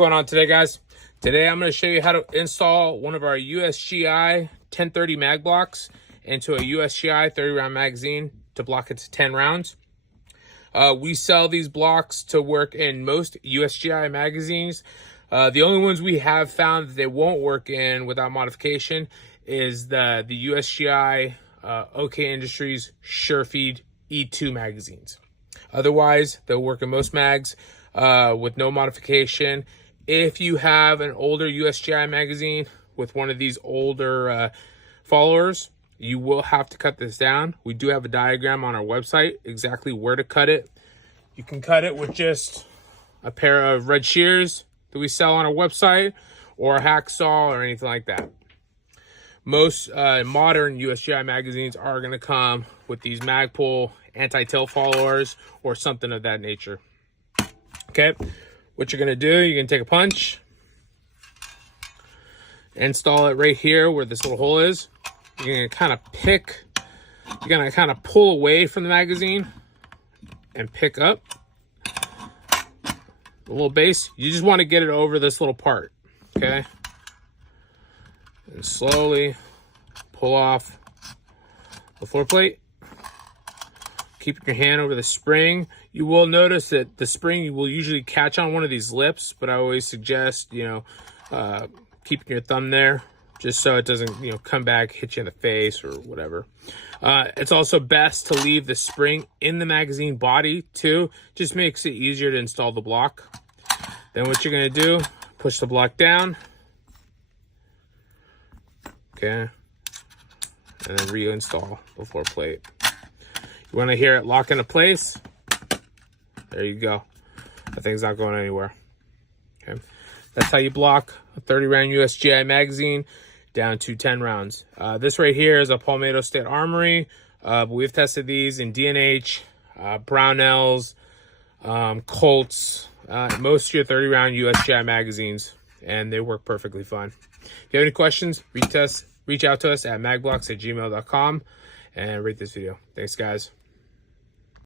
Going on today, guys? Today I'm going to show you how to install one of our USGI 1030 mag blocks into a USGI 30 round magazine to block it to 10 rounds. We sell these blocks to work in most USGI magazines. The only ones we have found that they won't work in without modification is the USGI OK Industries SureFeed E2 magazines. Otherwise, they'll work in most mags with no modification. If you have an older USGI magazine with one of these older followers, you will have to cut this down. We do have a diagram on our website exactly where to cut it. You can cut it with just a pair of red shears that we sell on our website, or a hacksaw, or anything like that. Most modern USGI magazines are going to come with these Magpul anti-tilt followers or something of that nature. Okay, what you're going to do, you're going to take a punch, install it right here where this little hole is. You're going to kind of pull away from the magazine and pick up the little base. You just want to get it over this little part, okay? And slowly pull off the floor plate. Keep your hand over the spring. You will notice that the spring will usually catch on one of these lips, but I always suggest, keeping your thumb there just so it doesn't, come back, hit you in the face or whatever. It's also best to leave the spring in the magazine body too. Just makes it easier to install the block. Then what you're going to do, push the block down. Okay. And then reinstall the floor plate. You want to hear it lock into place. There you go. That thing's not going anywhere. Okay. That's how you block a 30 round USGI magazine down to 10 rounds. This right here is a Palmetto State Armory. But we've tested these in D&H, Brownells, Colts, most of your 30 round USGI magazines, and they work perfectly fine. If you have any questions, reach out to us at magblocks@gmail.com and rate this video. Thanks, guys.